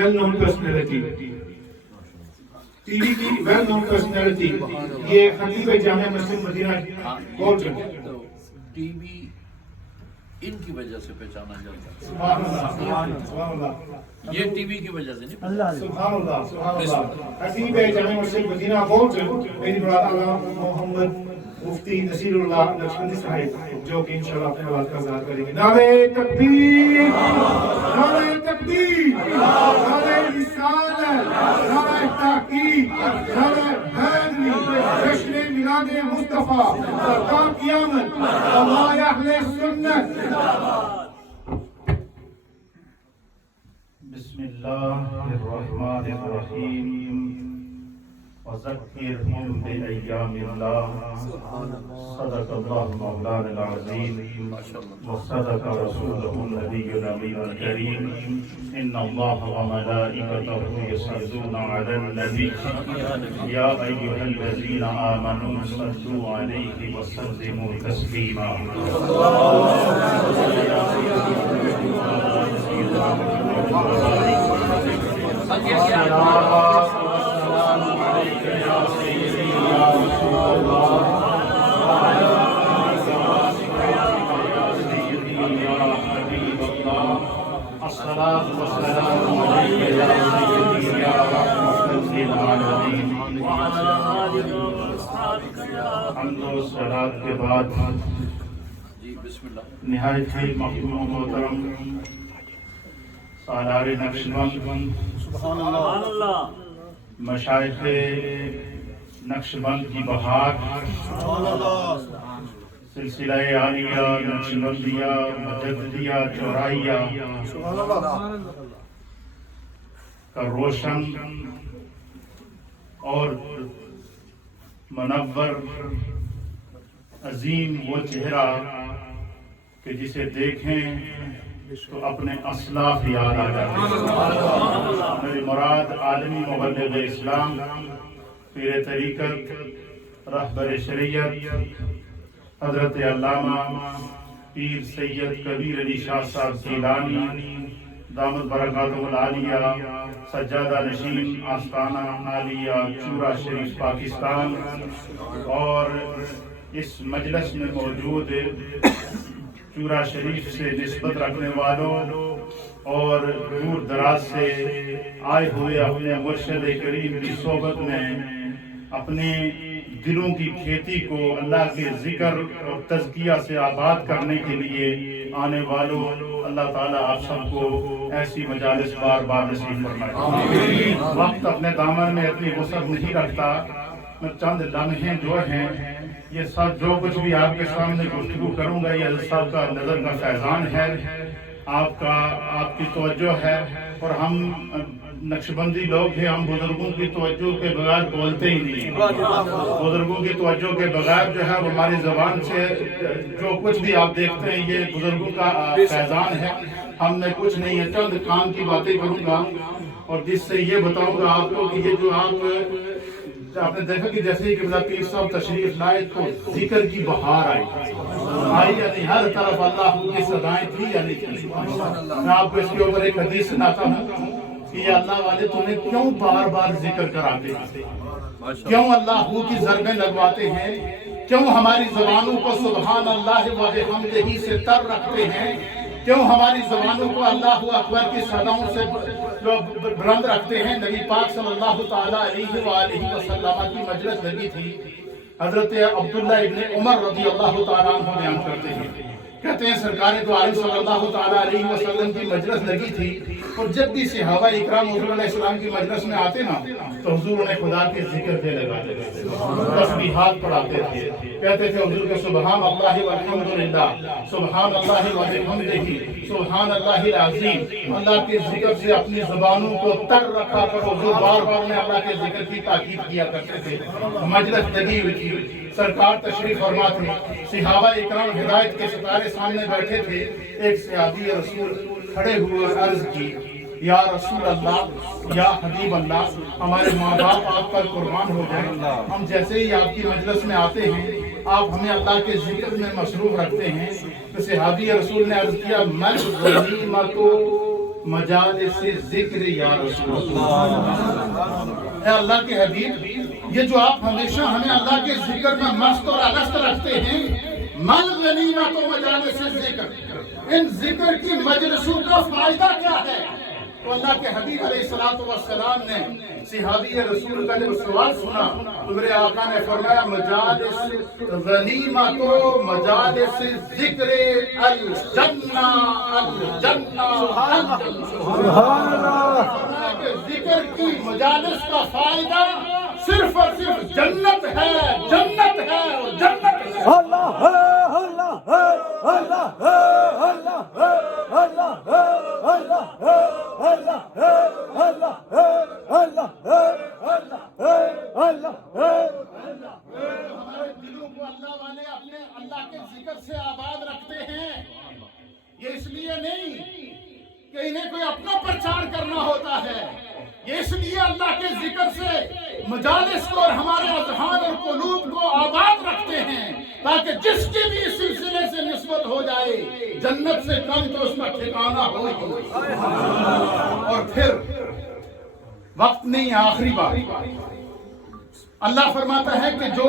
Well known personality, TV کی well known personality, یہ خطیب جامع مسجد مدینہ گولڈن، ٹی وی ان کی وجہ سے پہچانا جاتا ہے. سبحان اللہ سبحان اللہ، یہ ٹی وی کی وجہ سے نہیں. سبحان اللہ سبحان اللہ. خطیب جامع مسجد مدینہ گولڈن میری مراد علامہ محمد مفتی نصیر اللہ نقشبندی صاحب، جو کہ انشاءاللہ اپنے بات کا اظہار کریں گے. نعرہ تکبیر، نعرہ تکبیر، نعرہ رسالت، نعرہ تحقیق، نعرہ حیدری، جشن میلاد مصطفیٰ، سرکار قیامت، اللہ اہل سنت. بسم اللہ الرحمن الرحیم. وذکرهم بأیام اللہ، صدق اللہ مولانا العظیم وصدق رسولہ النبی الامین الکریم. ان اللہ وملائکتہ یصلون علی النبی یا ایھا الذین آمنوا صلوا علیہ وسلموا تسلیما. حمد و صلات کے بعد جی بسم اللہ. نہایت ہی محترم و محترم سالار نقشبند، سبحان اللہ. مشائخ نقشبند کی بہار، سلسلہ عالیہ نقشبندیہ مجددیہ چورائیہ کا روشن اور منور عظیم وہ چہرہ کہ جسے دیکھیں تو اپنے اسلاف یاد آ جاتے ہیں. میری مراد عالمی مبلغ اسلام، پیر طریقت، رہبر شریعت حضرت علامہ پیر سید کبیر علی شاہ صاحب گیلانی دامت برکاتہ العالیہ، سجادہ نشین آستانہ عالیہ چورا شریف پاکستان، اور اس مجلس میں موجود چورا شریف سے نسبت رکھنے والوں اور دور دراز سے آئے ہوئے اپنے مرشد کریم کی صحبت میں اپنے دلوں کی کھیتی کو اللہ کے ذکر اور تزکیہ سے آباد کرنے کے لیے آنے والوں، اللہ تعالیٰ آپ سب کو ایسی مجالس بار بار نصیب فرمائے. وقت اپنے دامن میں اتنی وسعت نہیں رکھتا، میں چند لمحے جو ہیں یہ سب جو کچھ بھی آپ کے سامنے گفتگو کروں گا یہ اللہ صاحب کا نظر کا فیضان ہے، آپ کی توجہ ہے. اور ہم نقشبندی لوگ ہیں، ہم بزرگوں کی توجہ کے بغیر بولتے ہی نہیں. بزرگوں کی توجہ کے بغیر جو ہے وہ ہماری زبان سے جو کچھ بھی آپ دیکھتے ہیں یہ بزرگوں کا فیضان ہے. ہم میں کچھ نہیں ہے، چند کام کی باتیں کروں گا اور جس سے یہ بتاؤں گا آپ کو کہ یہ جو آپ نے دیکھا کہ جیسے ہی قبلہ پیر صاحب تشریف لائے تو ذکر کی بہار آئی یعنی ہر طرف اللہ کی صدائیں تھی یعنی تھی. میں آپ کو اس کے اوپر ایک حدیث سناتا ہوں کہ یہ اللہ والے تمہیں کیوں بار بار ذکر کراتے ہیں، کیوں اللہ کی ضربیں لگواتے ہیں، کیوں ہماری زبانوں کو سبحان اللہ و بحمدہ سے تر رکھتے ہیں، کیوں ہماری زبانوں کو اللہ اکبر کی صداؤں سے بلند رکھتے ہیں. نبی پاک صلی اللہ تعالیٰ علیہ وآلہ وسلم کی مجلس لگی تھی. حضرت عبداللہ ابن عمر رضی اللہ تعالیٰ عنہ بیان کرتے ہیں، کہتے ہیں سرکار دو عالم صلی اللہ تعالیٰ علیہ وسلم کی مجلس لگی تھی اور جب بھی صحابہ اکرام حضور علیہ السلام کی مجلس میں آتے نا تو حضور انہیں خدا کے ذکر پہ لگاتے تھے، تسبیحات پڑھاتے تھے. کہتے تھے حضور کے سبحان اللہ والحمدللہ، سبحان اللہ وبحمدہ، سبحان اللہ العظیم. اللہ کے ذکر سے اپنی زبانوں کو تر رکھا کرو. حضور بار بار انہیں اللہ کے ذکر کی تاکید کیا کرتے تھے. مجلس لگی ہوئی تھی، سرکار تشریف فرما تھے، صحابہ اکرام ہدایت کے ستارے سامنے بیٹھے تھے. ایک صحابی رسول کھڑے ہوئے عرض کی، یا رسول اللہ، یا حبیب اللہ، ہمارے ماں باپ آپ پر قربان ہو جائیں، ہم جیسے ہی آپ کی مجلس میں آتے ہیں آپ ہمیں اللہ کے ذکر میں مصروف رکھتے ہیں. تو صحابی رسول نے عرض کیا، مل غنیمت مجالس ذکر یا رسول اللہ۔ اے اللہ کے حبیب، یہ جو آپ ہمیشہ ہمیں اللہ کے ذکر میں مست اور الست رکھتے ہیں، مل غنیمت و مجالس ذکر، ان ذکر کی مجلسوں کا فائدہ کیا ہے؟ تو اللہ کے حبیب علیہ السلام نے صحابی رسول کا جب سوال سنا تو میرے آقا نے فرمایا مجالس غنیمت و مجالس ذکر الجنہ الجنہ سبحان اللہ۔ فرمایا کہ ذکر کی مجالس کا فائدہ صرف اور صرف جنت ہے، جنت ہے اور جنت ہے۔ اللہ ہے، اللہ ہے، اللہ ہے، اللہ ہے، اللہ ہے، اللہ ہے، اللہ ہے، اللہ ہے، اللہ ہے، اللہ ہے، اللہ ہے۔ ہمارے دلوں کو اللہ والے اپنے اللہ کے ذکر سے آباد رکھتے ہیں، یہ اس لیے نہیں کہ انہیں کوئی اپنا پرچار کرنا ہوتا ہے، یہ اس لیے اللہ کے ذکر سے مجالس کو اور ہمارے اذہان اور قلوب کو آباد رکھتے ہیں تاکہ جس کی بھی اس سلسلے سے نسبت ہو جائے جنت سے کم تو اس کا ٹھکانہ ہو ہی۔ اور پھر وقت نہیں، آخری بات، اللہ فرماتا ہے کہ جو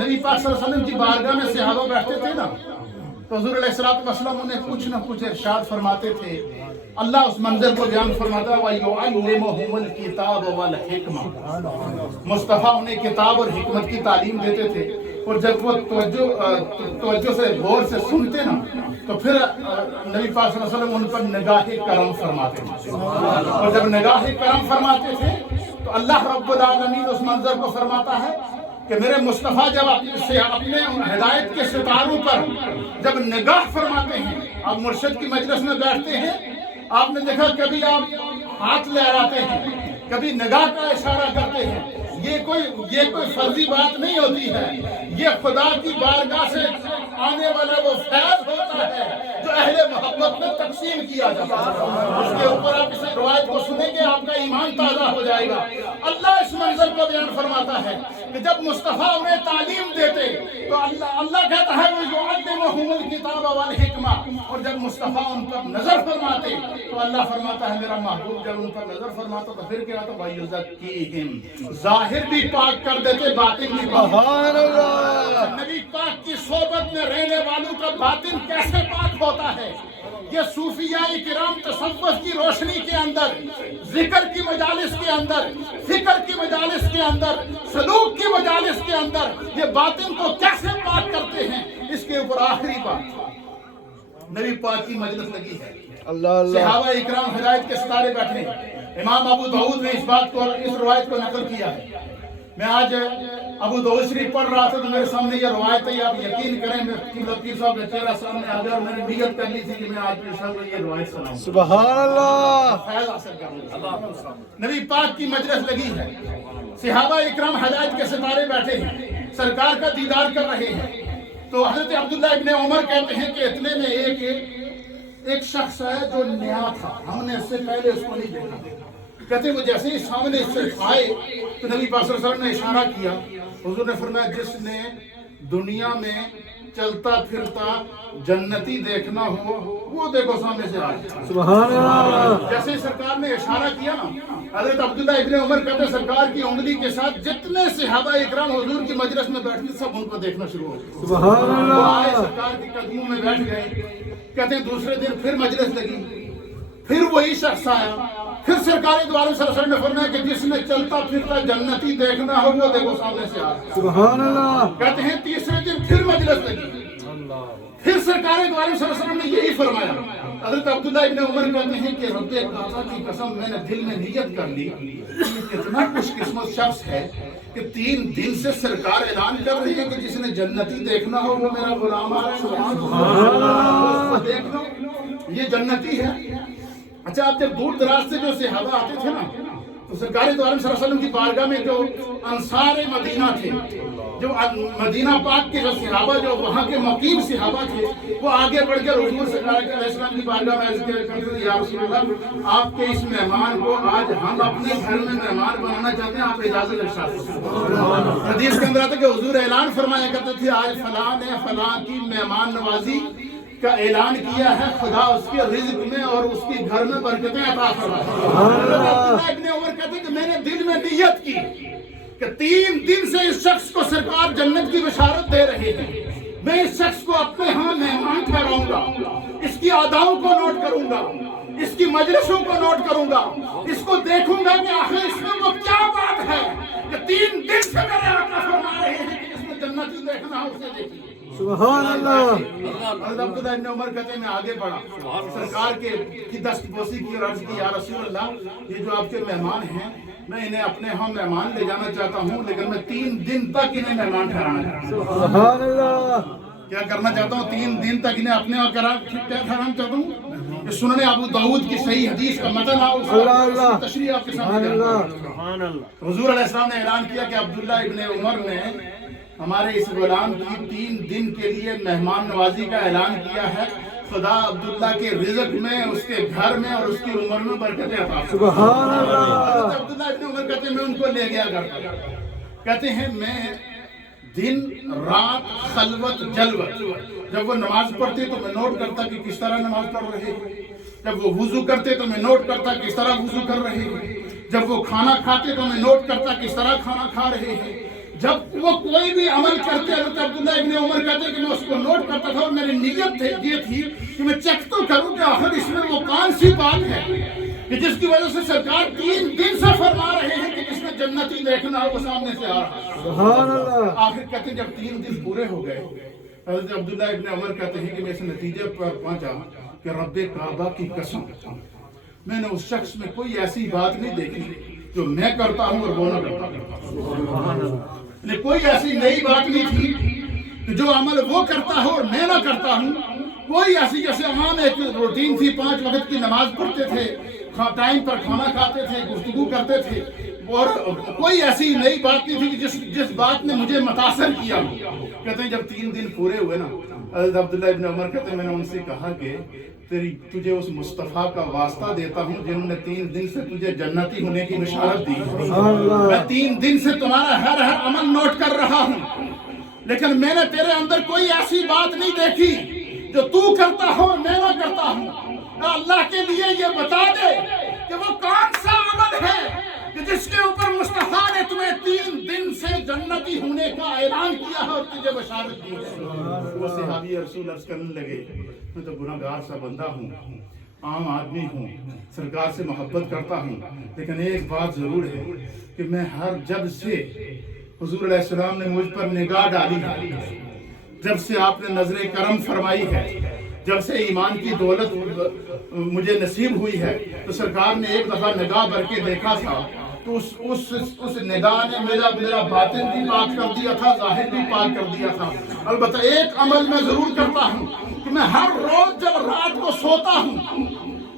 نبی پاک صلی اللہ علیہ وسلم کی بارگاہ میں صحابہ بیٹھتے تھے نا تو حضور علیہ السلام انہیں کچھ نہ کچھ ارشاد فرماتے تھے۔ اللہ اس منظر کو بیان فرماتا ہے وَيُعَلِّمُهُمُ الْكِتَابَ وَالْحِكْمَةَ، مصطفیٰ انہیں کتاب اور حکمت کی تعلیم دیتے تھے، اور جب وہ توجہ سے غور سے سنتے نا تو پھر نبی پاک صلی اللہ علیہ وسلم ان پر نگاہ کرم فرماتے تھے، اور جب نگاہ کرم فرماتے تھے تو اللہ رب العالمین اس منظر کو فرماتا ہے کہ میرے مصطفیٰ جب اپنے ہدایت کے ستاروں پر جب نگاہ فرماتے ہیں، آپ مرشد کی مجلس میں بیٹھتے ہیں، آپ نے دیکھا کبھی آپ ہاتھ لہراتے ہیں، کبھی نگاہ کا اشارہ کرتے ہیں، یہ کوئی فرضی بات نہیں ہوتی ہے، یہ خدا کی بارگاہ سے آنے والا وہ فیض ہوتا ہے جو اہل محبت میں تقسیم کیا جاتا ہے۔ اس کے اوپر آپ اس روایت کو سنیں گے آپ کا ایمان تازہ ہو جائے گا۔ اللہ اس منظر کو بیان فرماتا ہے کہ جب مصطفیٰ انہیں تعلیم دیتے تو اللہ کہتا ہے وَيُعَلِّمُهُمُ الْكِتَابَ وَالْحِكْمَةَ، اور جب مصطفیٰ ان پر نظر فرماتے تو اللہ فرماتا ہے میرا محبوب جب ان پر نظر فرماتا تو پھر کیا تو وَيُزَكِّيهِمْ، ظاہر بھی پاک کر دیتے، باطن بھی پاک۔ سبحان اللہ۔ نبی پاک کی صحبت میں رہنے والوں کا باطن کیسے پاک ہوتا ہے؟ یہ صوفیاء کرام تصوف کی روشنی کے اندر، ذکر کی مجالس کے اندر، فکر کی مجالس کے اندر، سلوک کی مجالس کے اندر یہ باطن کو کیسے پاک کرتے ہیں، اس کے اوپر آخری بات نبی پاک کی مجلس لگی ہے، اللہ اللہ۔ صحابہ اکرام ہدایت کے ستارے بیٹھے ہیں۔ امام ابو داؤد نے اس بات کو، اس روایت کو نقل کیا ہے۔ میں آج ابو داؤد شریف پڑھ رہا تھا تو میرے سامنے یہ روایت ہے، آپ یقین کریں میں پیر صاحب کا چہرہ سامنے آ گیا اور میں نے نیت کر لی تھی کہ میں آج پیر صاحب کو یہ روایت سناؤں، سبحان اللہ۔ فیض حاصل کروں۔ نبی پاک کی مجلس لگی ہے، صحابہ اکرام ہدایت کے ستارے بیٹھے ہیں، سرکار کا دیدار کر رہے ہیں، تو حضرت عبداللہ ابن عمر کہتے ہیں کہ اتنے میں ایک شخص ہے جو نیا تھا، ہم نے اس سے پہلے اس کو نہیں دیکھا، کہتے ہیں وہ جیسے ہی سامنے اس سے آئے تو نبی پاک صلی اللہ علیہ وسلم نے اشارہ کیا، حضور نے فرمایا جس نے دنیا میں چلتا پھرتا جنتی دیکھنا ہو وہ دیکھو سامنے سے آئے۔ سبحان اللہ۔ جیسے سرکار نے اشارہ کیا نا، حضرت عبداللہ ابن عمر کہتے ہیں سرکار کی انگلی کے ساتھ جتنے صحابہ اکرام حضور کی مجلس میں بیٹھتے سب ان کو دیکھنا شروع ہو گئے۔ سبحان وہ اللہ۔ آئے سرکار کے قدموں میں بیٹھ گئے، کہتے ہیں دوسرے دن پھر مجلس لگی، پھر وہی شخص آیا، پھر سرکار دو عالم صلی اللہ علیہ وسلم نے فرمایا کہ جس نے چلتا پھرتا جنتی دیکھنا ہو وہ دیکھو سامنے سے آ رہا۔ سبحان اللہ۔ کہتے ہیں تیسرے دن پھر مجلس لگی، پھر سرکار دو عالم صلی اللہ علیہ وسلم نے یہی فرمایا۔ حضرت عبداللہ ابن عمر کہتے ہیں کہ رب کعبہ کی قسم میں نے دل میں نیت کر لی کہ اتنا خوش قسمت شخص ہے کہ 3 دن سے سرکار اعلان کر رہی ہے کہ جس نے جنتی دیکھنا ہو وہ میرا غلام ہے، اس کو دیکھ لو یہ جنتی ہے۔ اچھا اب جب دور دراز سے جو صحابہ آتے تھے نا تو سرکار دو عالم صلی اللہ علیہ وسلم کی بارگاہ میں جو انصار مدینہ تھے، جو مدینہ پاک کے جو صحابہ جو وہاں کے مقیم صحابہ تھے وہ آگے بڑھ کر حضور سرکار علیہ السلام کی بارگاہ میں عرض کرتے تھے یا رسول اللہ آپ کے اس مہمان کو آج ہم اپنے گھر میں مہمان بنانا چاہتے ہیں، آپ اجازت ارشاد فرمائیں۔ حدیث کے اندر آتا ہے کہ حضور اعلان فرمایا کرتے تھے آج فلاں نے فلاں کی مہمان نوازی کا اعلان کیا ہے خدا اس کے رزق میں اور اس کے گھر میں برکتیں عطا فرمائے۔ ابن عمر کہتے ہیں کہ میں نے دل میں نیت کی کہ 3 دن سے اس شخص کو سرکار جنت کی بشارت دے رہے ہیں، میں اس شخص کو اپنے ہاں مہمان ٹھہراؤں گا، اس کی اداؤں کو نوٹ کروں گا، اس کی مجلسوں کو نوٹ کروں گا، اس کو دیکھوں گا کہ آخر اس میں وہ کیا بات ہے کہ 3 دن سے میرے آقا فرما رہے ہیں کہ اس میں جنت دیکھنا اسے دیکھیے۔ سبحان اللہ۔ حضرت عبداللہ ابن عمر کہتے ہیں میں آگے بڑھا، سرکار کی دستبوسی کی اور عرض کی یا رسول اللہ یہ جو آپ کے مہمان ہیں میں انہیں اپنے ہاں مہمان لے جانا چاہتا ہوں، لیکن میں 3 دن تک انہیں مہمان ٹھہرانا چاہتا ہوں۔ سبحان اللہ۔ کیا کرنا چاہتا ہوں؟ 3 دن تک انہیں اپنے ہاں ٹھہرانا چاہتا ہوں۔ یہ سنن ابو داؤد کی صحیح حدیث کا متن ہے، اس تشریح آپ کے سامنے سبحان اللہ۔ حضور علیہ السلام نے اعلان کیا کہ عبداللہ ابن عمر نے ہمارے اس غلام کی 3 دن کے لیے مہمان نوازی کا اعلان کیا ہے، خدا عبداللہ کے رزق میں، اس کے گھر میں اور اس کی عمر میں برکتیں عطا فرمائے۔ سبحان اللہ۔ عبداللہ ابن عمر کہتے ہیں میں ان کو لے گیا گھر پر، کہتے ہیں میں دن رات خلوت جلوت، جب وہ نماز پڑھتے تو میں نوٹ کرتا کہ کس طرح نماز پڑھ رہے ہیں، جب وہ وضو کرتے تو میں نوٹ کرتا کس طرح وضو کر رہے ہیں، جب وہ کھانا کھاتے تو میں نوٹ کرتا کس طرح کھانا کھا رہے ہیں، جب وہ کوئی بھی عمل کرتے حضرت عبداللہ ابن عمر کہتے ہیں کہ میں اس کو نوٹ کرتا تھا اور میری نیت یہ تھی کہ میں چیک تو کروں کہ آخر اس میں وہ کون سی بات ہے کہ جس کی وجہ سے سرکار 3 دن سے فرما رہے ہیں کہ جس میں جنتی دیکھنا وہ سامنے سے آ رہا ہے۔ سبحان اللہ۔ آخر کہتے ہیں جب 3 دن پورے ہو گئے حضرت عبداللہ ابن عمر کہتے ہیں کہ میں اس نتیجے پر پہنچا کہ رب کعبہ کی قسم میں نے اس شخص میں کوئی ایسی بات نہیں دیکھی جو میں کرتا ہوں اور وہ نہ کرتا، کوئی ایسی نئی بات نہیں تھی کہ جو عمل وہ کرتا ہو اور میں نہ کرتا ہوں، کوئی ایسی جیسے عام ایک روٹین تھی، 5 وقت کی نماز پڑھتے تھے، ٹائم پر کھانا کھاتے تھے، گفتگو کرتے تھے، اور کوئی ایسی نئی بات نہیں تھی کہ جس بات نے مجھے متاثر کیا۔ کہتے ہیں جب 3 دن پورے ہوئے نا حضرت عبداللہ ابن عمر کہتے ہیں میں نے ان سے کہا کہ تجھے اس مصطفیٰ کا واسطہ دیتا ہوں جنہوں نے 3 دن سے تجھے جنتی ہونے کی بشارت دی، میں 3 دن سے تمہارا ہر عمل نوٹ کر رہا ہوں، لیکن میں نے تیرے اندر کوئی ایسی بات نہیں دیکھی جو تو کرتا ہو اور میں نہ کرتا ہوں۔ اللہ کے لیے یہ بتا دے کہ وہ کون سا عمل ہے کہ جس کے اوپر مصطفیٰ نے تمہیں 3 دن سے جنتی ہونے کا اعلان کیا ہے اور تجھے بشارت دی ہے۔ وہ صحابی رسول عرض کرنے لگے میں تو گناہگار سا بندہ ہوں، عام آدمی ہوں، سرکار سے محبت کرتا ہوں، لیکن ایک بات ضرور ہے کہ میں جب سے حضور علیہ السلام نے مجھ پر نگاہ ڈالی ہے، جب سے آپ نے نظر کرم فرمائی ہے، جب سے ایمان کی دولت مجھے نصیب ہوئی ہے، تو سرکار نے ایک دفعہ نگاہ بھر کے دیکھا تھا تو اس نگاہ نے میرا باطن بھی پاک کر دیا تھا، ظاہر بھی پاک کر دیا تھا۔ البتہ ایک عمل میں ضرور کرتا ہوں کہ میں ہر روز جب رات کو سوتا ہوں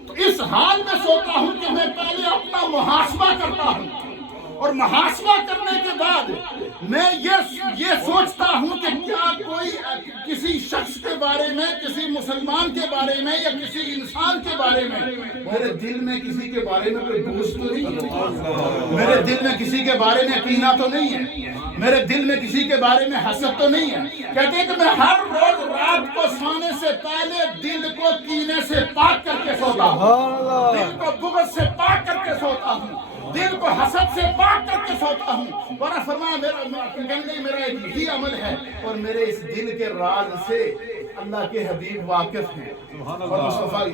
تو اس حال میں سوتا ہوں کہ میں پہلے اپنا محاسبہ کرتا ہوں، اور محاسبہ کرنے کے بعد میں یہ سوچتا ہوں کہ کیا کوئی کسی شخص کے بارے میں، کسی مسلمان کے بارے میں یا کسی انسان کے بارے میں میرے دل میں کسی کے بارے میں کوئی بوجھ تو نہیں ہے، میرے دل میں کسی کے بارے میں کینہ تو نہیں ہے، میرے دل میں کسی کے بارے میں حسد تو نہیں ہے۔ کہتے ہیں کہ میں ہر روز رات کو سونے سے پہلے دل کو کینے سے پاک کر کے سوتا ہوں، دل کو بغض سے پاک کر کے سوتا ہوں، دل کو حسد سے پاک کر کے سوتا ہوں۔ ورنہ فرمایا میرا یہی عمل ہے، اور میرے اس دل کے راز سے اللہ کے حبیب واقف ہیں، اور مصطفیٰ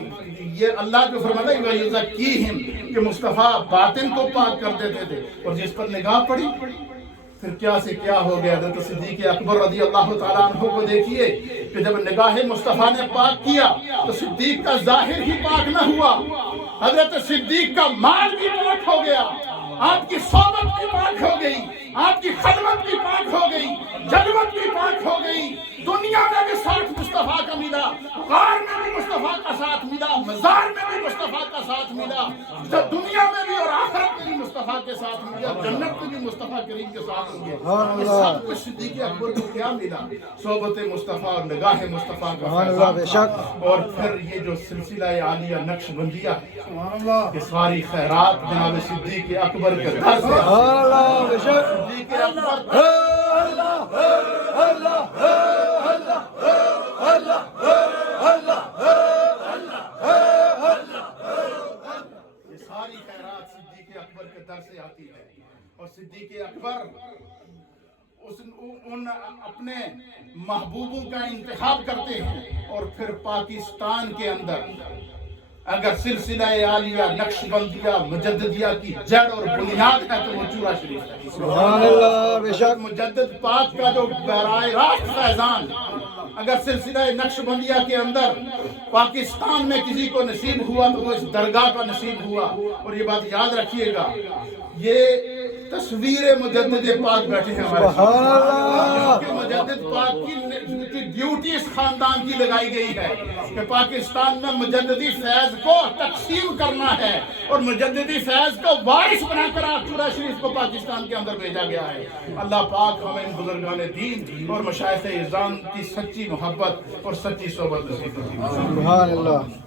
یہ اللہ جو فرماتا ہے وَيُزَكِّيهِمْ کہ مصطفیٰ باطن کو پاک کر دیتے تھے، اور جس پر نگاہ پڑی پھر کیا سے کیا ہو گیا۔ حضرت صدیق اکبر رضی اللہ تعالیٰ عنہ کو دیکھیے کہ جب نگاہ مصطفیٰ نے پاک کیا تو صدیق کا ظاہر ہی پاک نہ ہوا، حضرت صدیق کا مال بھی پاک ہو گیا، آپ کی صحبت بھی پاک ہو گئی، آپ کی خدمت بھی پاک ہو گئی، جلوت بھی پاک ہو گئی، دنیا میں بھی ساتھ مصطفیٰ کا ملا، غار میں بھی مصطفیٰ کا ساتھ ملا، مزار میں بھی مصطفیٰ کا ساتھ ملا، جب دنیا میں بھی اور آخرت میں بھی مصطفیٰ کے ساتھ ملا، جنت میں بھی مصطفیٰ کریم کے ساتھ ملے۔ یہ سب کچھ صدیق اکبر کو کیا ملا؟ صحبت مصطفیٰ اور نگاہ مصطفیٰ کا فیضان، اور پھر یہ جو سلسلہ عالیہ نقش بندیہ کہ ساری خیرات جناب صدیق اکبر کے در سے صدیق اکبر اللہ اللہ اللہ اللہ اللہ کے در سے آتی ہے، اور صدیق اکبر ان اپنے محبوبوں کا انتخاب کرتے ہیں، اور پھر پاکستان کے اندر اگر سلسلہ عالیہ نقش بندیہ مجددیہ کی جڑ اور بنیاد ہے تو وہ چورا شریف ہے۔ سبحان اللہ، بے شک مجدد پاک کا جو براہ راست فیضان اگر سلسلہ نقش بندیہ کے اندر پاکستان میں کسی کو نصیب ہوا تو وہ اس درگاہ کا نصیب ہوا۔ اور یہ بات یاد رکھیے گا، یہ تصویر مجدد پاک بیٹھے ہیں ہمارے سبحان اللہ، کہ مجدد پاک کی ڈیوٹی اس خاندان کی لگائی گئی ہے کہ پاکستان میں مجددی فیض کو تقسیم کرنا ہے، اور مجددی فیض کو وارث بنا کر عاشورہ شریف کو پاکستان کے اندر بھیجا گیا ہے۔ اللہ پاک ہمیں ان بزرگان دین اور مشائخ اعظام کی سچی محبت اور سچی صحبت نصیب فرمائے۔ سبحان اللہ۔